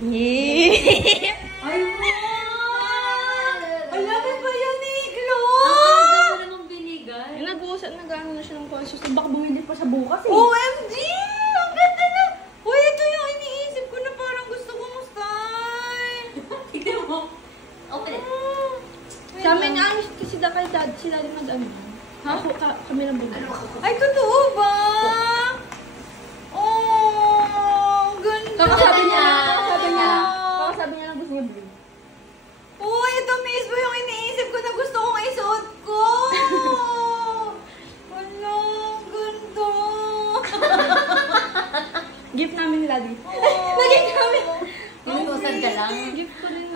Yeah. Ay, Ay, namin ba yan, Niklo? Ang namang binigay. Nag-uusap, nag-ano na siya ng conscious. Baka bumili pa siya bukas eh. OMG! Ang ganda na! Uy, ito yung iniisip ko na parang gusto kong style. Tignan mo. Open it. Sa amin, kasi kay dad, sila din mag-ano. Ha? Kami lang bumili. Ay, totoo ba? Oh, ang ganda. Kakasabi niya, Kakasabi niya. kakasabi niya lang gusto niya blue. Uy, ito mismo yung iniisip ko na gusto kong isuot ko. Wala, ang ganda. Gift namin ni Daddy. Naging kami. Inutusan ka lang. Gift ko rin.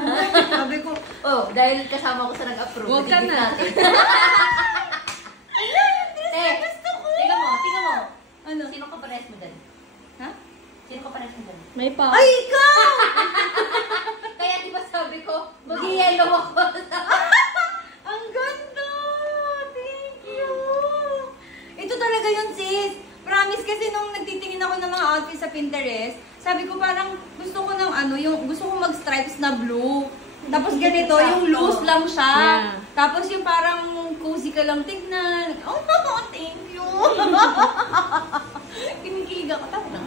Sabi ko, Oh, dahil kasama ko sa nag-approve. Huwag ka na. Tingnan mo. ano? Sino ka pares mo dyan? Ha? Sino ka pares mo dyan? May pa. Ay, ikaw! Kaya di ba sabi ko, mag-yellow ako. Ang ganda! Thank you! Ito talaga yun, sis. Promise kasi nung nagtitingin ako ng mga outfits sa Pinterest, sabi ko parang gusto ko ng ano, yung gusto ko mag-stripes na blue. Tapos ganito, yung loose lang siya. Yeah. Tapos yung parang cozy ka lang tignan. Oh, thank you! Kinikilig ako. Tapos na.